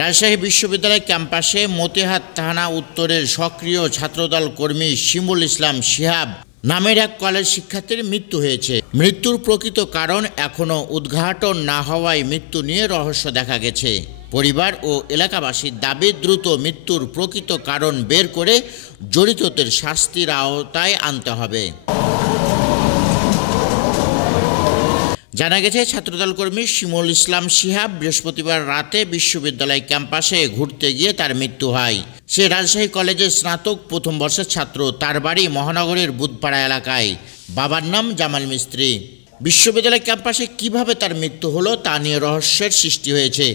রাজশাহী বিশ্ববিদ্যালয় ক্যাম্পাসে মতিহাট থানা উত্তরের সক্রিয় ছাত্রদল কর্মী শিমুল ইসলাম শিহাব নামের এক কলেজ শিক্ষার্থীর মৃত্যু হয়েছে। মৃত্যুর প্রকৃত কারণ এখনো উদ্ঘাটন না হওয়ায় মৃত্যু নিয়ে রহস্য দেখা গেছে। পরিবার ও এলাকাবাসীর দাবি দ্রুত মৃত্যুর প্রকৃত কারণ বের করে জড়িতদের শাস্তির আওতায় আনতে হবে। জানা গেছে, ছাত্রদল কর্মী শিমুল ইসলাম শিহাব বৃহস্পতিবার রাতে বিশ্ববিদ্যালয় ক্যাম্পাসে ঘুরতে গিয়ে তার মৃত্যু হয়। সে রাজশাহী কলেজের স্নাতক প্রথম বর্ষের ছাত্র। তার বাড়ি মহানগরের বুধপাড়া এলাকায়। বাবার নাম জামাল মিস্ত্রি। বিশ্ববিদ্যালয় ক্যাম্পাসে কিভাবে তার মৃত্যু হলো তা নিয়ে রহস্যের সৃষ্টি হয়েছে।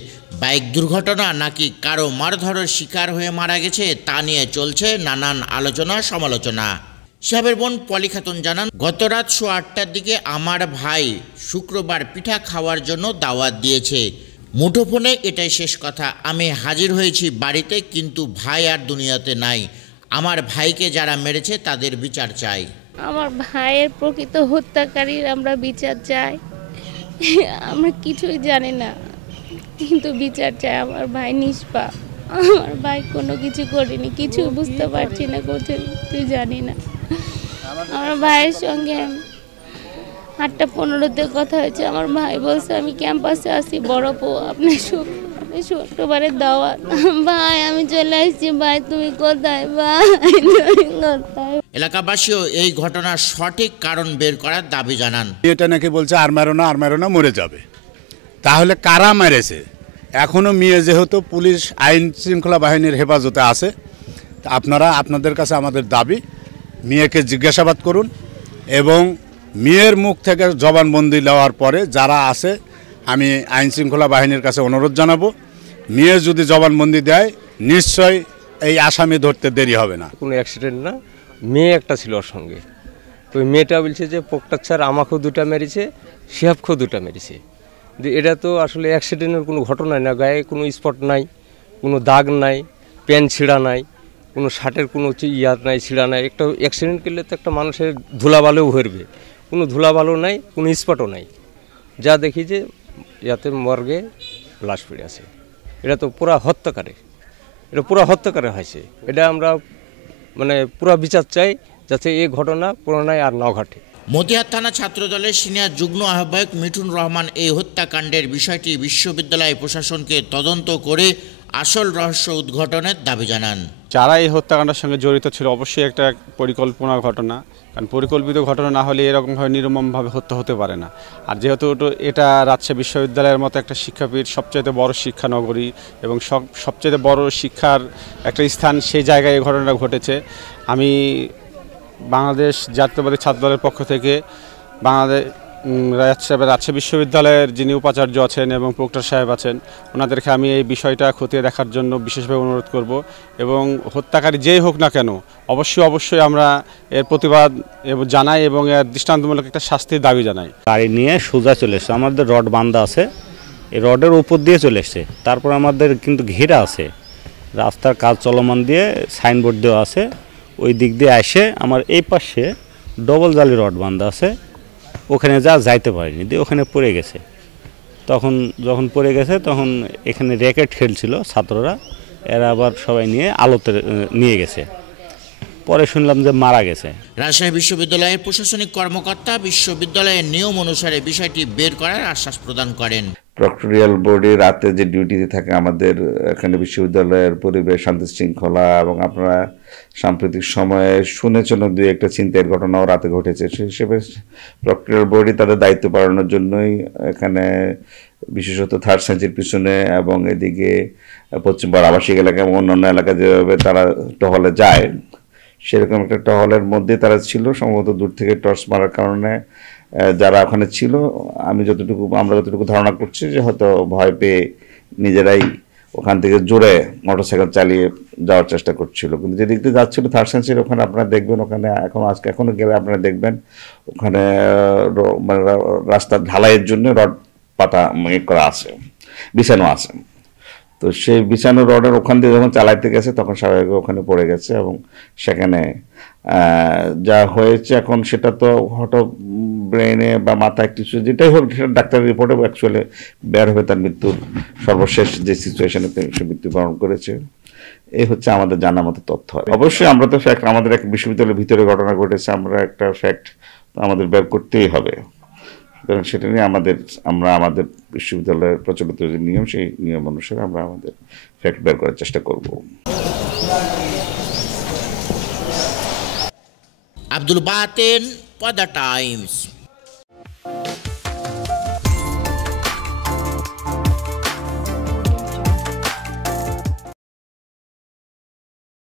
বাইক দুর্ঘটনা নাকি কারো মারধরের শিকার হয়ে মারা গেছে তা নিয়ে চলছে নানান আলোচনা সমালোচনা। শিহাবের বোন পলি খাতুন জানান, গত রাত 8টার দিকে আমার ভাই শুক্রবার পিঠা খাওয়ার জন্য দাওয়াত দিয়েছে। মুঠোফোনে এটাই শেষ কথা। আমি হাজির হয়েছি বাড়িতে, কিন্তু ভাই আর দুনিয়াতে নাই। আমার ভাইকে যারা মেরেছে তাদের বিচার চাই। আমার ভাইয়ের প্রকৃত হত্যাকারীর আমরা বিচার চাই। আমরা কিছুই জানি না, কিন্তু বিচার চাই। আমার ভাই নিষ্পাপ। আমার ভাই কোনো কিছু করেনি, কিছু বুঝতে পারছি না, তুই জানি না। আমার ভাইয়ের সঙ্গে 8:15-তে কথা হয়েছে। আমার ভাই বলছে, আমি ক্যাম্পাসে আসি বড় পো, আপনি শুক্রবারের দাওয়াত। ভাই আমি চলে আসছি, ভাই তুমি কোথায়, ভাই কোথায়? এলাকাবাসীও এই ঘটনার সঠিক কারণ বের করার দাবি জানান। এটা নাকি বলছে আর মারো না মরে যাবে। তাহলে কারা মেরেছে? এখনো মেয়ে যেহেতু পুলিশ আইন শৃঙ্খলা বাহিনীর হেফাজতে আছে, আপনাদের কাছে আমাদের দাবি, মেয়েকে জিজ্ঞাসাবাদ করুন এবং মেয়ের মুখ থেকে জবানবন্দি নেওয়ার পরে যারা আছে, আমি আইন শৃঙ্খলা বাহিনীর কাছে অনুরোধ জানাবো, মেয়ে যদি জবানবন্দি দেয় নিশ্চয় এই আসামি ধরতে দেরি হবে না। কোনো অ্যাক্সিডেন্ট না, মেয়ে একটা ছিল ওর সঙ্গে। তো মেয়েটা বলছে যে পোকটার স্যার আমাকেও 2টা মেরেছে, শিহাবকেও 2টা মেরেছে। এটা তো আসলে অ্যাক্সিডেন্টের কোনো ঘটনা না, গায়ে কোনো স্পট নাই, কোনো দাগ নাই, প্যান্ট ছিঁড়া নাই, কোনো শার্টের কোনো নাই, ছিঁড়া নাই। একটা অ্যাক্সিডেন্ট করলে তো একটা মানুষের ধুলাবালুও ভরবে, কোনো ধুলাবালু নাই, কোনো স্পটও নাই। যা দেখি যে ইয়াতে মর্গে লাশ পড়ে আছে। এটা তো পুরা হত্যাকারে হয়েছে। এটা আমরা পুরা বিচার চাই, যাতে এই ঘটনা পুনরায় আর না ঘটে। মতিহাট থানা ছাত্রদলের সিনিয়র যুগ্ম আহ্বায়ক মিঠুন রহমান এই হত্যাকাণ্ডের বিষয়টি বিশ্ববিদ্যালয় প্রশাসনকে তদন্ত করে আসল রহস্য উদ্ঘাটনের দাবি জানান। যারা এই হত্যাকাণ্ডের সঙ্গে জড়িত ছিল অবশ্যই একটা পরিকল্পনা ঘটনা, কারণ পরিকল্পিত ঘটনা না হলে এরকমভাবে নির্মমভাবে হত্যা হতে পারে না। আর যেহেতু এটা রাজশাহী বিশ্ববিদ্যালয়ের মতো একটা শিক্ষাপীঠ, সবচেয়ে বড় শিক্ষানগরী এবং সবচেয়ে বড় শিক্ষার একটা স্থান, সেই জায়গায় এই ঘটনাটা ঘটেছে। আমি বাংলাদেশ জাতীয়তাবাদী ছাত্রদলের পক্ষ থেকে রাজশাহী বিশ্ববিদ্যালয়ের যিনি উপাচার্য আছেন এবং প্রক্টর সাহেব আছেন, ওনাদেরকে আমি এই বিষয়টা খতিয়ে দেখার জন্য বিশেষভাবে অনুরোধ করব এবং হত্যাকারী যেই হোক না কেন অবশ্যই আমরা এর প্রতিবাদ জানাই এবং এর দৃষ্টান্তমূলক একটা শাস্তির দাবি জানাই। গাড়ি নিয়ে সোজা চলে এসছে, আমাদের রড বাঁধা আছে, এই রডের উপর দিয়ে চলে এসছে। তারপর আমাদের কিন্তু ঘেরা আছে, রাস্তার কাজ চলমান দিয়ে সাইনবোর্ড দেওয়া আছে, ওই দিক দিয়ে এসে আমার এই পাশে ডবল জালি রড বাঁধা আছে, ওখানে যাইতে পারিনি, দিয়ে ওখানে পড়ে গেছে। যখন পড়ে গেছে তখন এখানে র্যাকেট খেলছিল ছাত্ররা, এরা আবার সবাই নিয়ে আলোতে নিয়ে গেছে। পরে শুনলাম যে মারা গেছে। রাজশাহী বিশ্ববিদ্যালয়ের প্রশাসনিক কর্মকর্তা বিশ্ববিদ্যালয়ের নিয়ম অনুসারে বিষয়টি বের করার আশ্বাস প্রদান করেন। প্রক্টরিয়াল বোর্ডে রাতে যে ডিউটিতে থাকে আমাদের এখানে বিশ্ববিদ্যালয়ের পরিবেশ শান্তি শৃঙ্খলা, এবং আপনারা সাম্প্রতিক সময়ে শুনেছেন 2-1টা ছিনতাইয়ের ঘটনাও রাতে ঘটেছে। সেই হিসেবে প্রক্টরিয়াল বোর্ডই তাদের দায়িত্ব পালনের জন্যই এখানে বিশেষত 3rd সেঞ্চুরির পিছনে এবং এদিকে পশ্চিম পাড়া আবাসিক এলাকা এবং অন্যান্য এলাকায় যেভাবে তারা টহলে যায়, সেরকম একটা টহলের মধ্যে তারা ছিল। সম্ভবত দূর থেকে টর্চ মারার কারণে যারা ওখানে ছিল, আমরা যতটুকু ধারণা করছি যে হয়তো ভয় পেয়ে নিজেরাই ওখান থেকে জোরে মোটরসাইকেল চালিয়ে যাওয়ার চেষ্টা করছিল। কিন্তু যে দিক দিয়ে যাচ্ছিল 3rd সেঞ্চুরি, ওখানে আপনারা দেখবেন, ওখানে এখনো গেলে আপনারা দেখবেন ওখানে রাস্তার ঢালাইয়ের জন্য রড পাতা করা আছে, বিছানো আছে। তো সেই বিছানো রডের ওখান দিয়ে যখন চালাইতে গেছে তখন স্বাভাবিক ওখানে পড়ে গেছে এবং সেখানে যা হয়েছে এখন সেটা তো হঠাৎ ব্রেনে বা মাথায় কিছু যেটাই হোক সেটা ডাক্তারের রিপোর্টে অ্যাকচুয়ালি বের হবে তার মৃত্যুর সর্বশেষ যে সিচুয়েশনে সে মৃত্যুবরণ করেছে। এই হচ্ছে আমাদের জানা মতো তথ্য। অবশ্যই আমরা তো ফ্যাক্ট, আমাদের এক বিশ্ববিদ্যালয়ের ভিতরে ঘটনা ঘটেছে, আমরা একটা ফ্যাক্ট আমাদের বের করতেই হবে। সুতরাং সেটা নিয়ে আমরা আমাদের বিশ্ববিদ্যালয়ের প্রচলিত যে নিয়ম সেই নিয়ম অনুসারে আমরা আমাদের ফ্যাক্ট বের করার চেষ্টা করব। আব্দুল বাতেন, পদ্মা টাইমস।